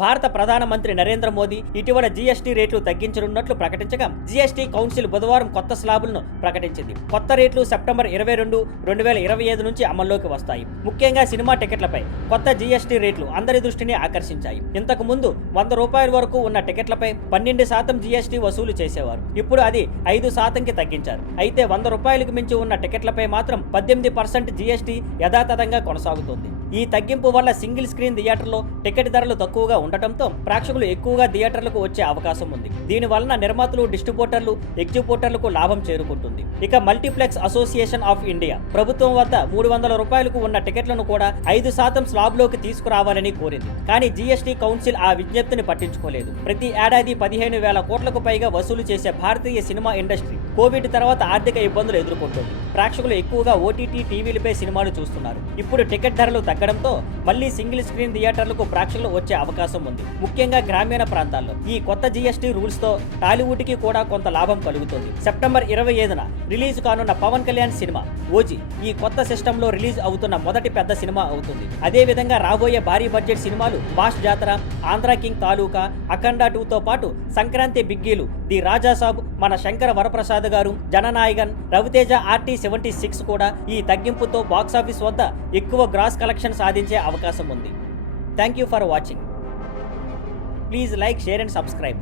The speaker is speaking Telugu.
భారత ప్రధానమంత్రి నరేంద్ర మోదీ ఇటీవల జీఎస్టీ రేట్లు తగ్గించనున్నట్లు ప్రకటించగా జీఎస్టీ కౌన్సిల్ బుధవారం కొత్త స్లాబులను ప్రకటించింది. కొత్త రేట్లు సెప్టెంబర్ 22, 2025 నుంచి అమల్లోకి వస్తాయి. ముఖ్యంగా సినిమా టికెట్లపై కొత్త జీఎస్టీ రేట్లు అందరి దృష్టిని ఆకర్షించాయి. ఇంతకు ముందు ₹100 వరకు ఉన్న టికెట్లపై 12% జీఎస్టీ వసూలు చేసేవారు. ఇప్పుడు అది 5%కి తగ్గించారు. అయితే ₹100కి మించి ఉన్న టికెట్లపై మాత్రం 18% జీఎస్టీ యథాతథంగా కొనసాగుతుంది. ఈ తగ్గింపు వల్ల సింగిల్ స్క్రీన్ థియేటర్లో టికెట్ ధరలు తక్కువగా ఉండటంతో ప్రేక్షకులు ఎక్కువగా థియేటర్లకు వచ్చే అవకాశం ఉంది. దీని వలన నిర్మాతలు, డిస్ట్రిబ్యూటర్లు, ఎగ్జిబ్యూటర్లకు లాభం చేరుకుంటుంది. ఇక మల్టీప్లెక్స్ అసోసియేషన్ ఆఫ్ ఇండియా ప్రభుత్వం వద్ద ₹300కు ఉన్న టికెట్లను కూడా 5% స్లాబ్లోకి తీసుకురావాలని కోరింది. కానీ జీఎస్టీ కౌన్సిల్ ఆ విజ్ఞప్తిని పట్టించుకోలేదు. ప్రతి ఏడాది 15,000 కోట్లకు పైగా వసూలు చేసే భారతీయ సినిమా ఇండస్ట్రీ కోవిడ్ తర్వాత ఆర్థిక ఇబ్బందులు ఎదుర్కొంటుంది. ప్రేక్షకులు ఎక్కువగా ఓటీటీ, టీవీలపై సినిమాలు చూస్తున్నారు. ఇప్పుడు టికెట్ ధరలు తగ్గడంతో మళ్లీ సింగిల్ స్క్రీన్ థియేటర్లకు ప్రేక్షకులు వచ్చే అవకాశం ఉంది. ముఖ్యంగా గ్రామీణ ప్రాంతాల్లో ఈ కొత్త జీఎస్టీ రూల్స్ తో టాలీవుడ్ కి కూడా కొంత లాభం కలుగుతుంది. సెప్టెంబర్ 25న రిలీజ్ కానున్న పవన్ కళ్యాణ్ సినిమా ఓజీ ఈ కొత్త సిస్టమ్ లో రిలీజ్ అవుతున్న మొదటి పెద్ద సినిమా అవుతుంది. అదే విధంగా రాబోయే భారీ బడ్జెట్ సినిమాలు మాస్ జాతర, ఆంధ్ర కింగ్ తాలూకా, అఖండ 2తో పాటు సంక్రాంతి బిగ్గీలు ది రాజాసాబ్, మన శంకర వరప్రసాద్ గారు, జననాయగన్, రవితేజ RT-76 కూడా ఈ తగ్గింపుతో బాక్సాఫీస్ వద్ద ఎక్కువ గ్రాస్ కలెక్షన్ సాధించే అవకాశం ఉంది. Thank you for watching. Please like, share and subscribe.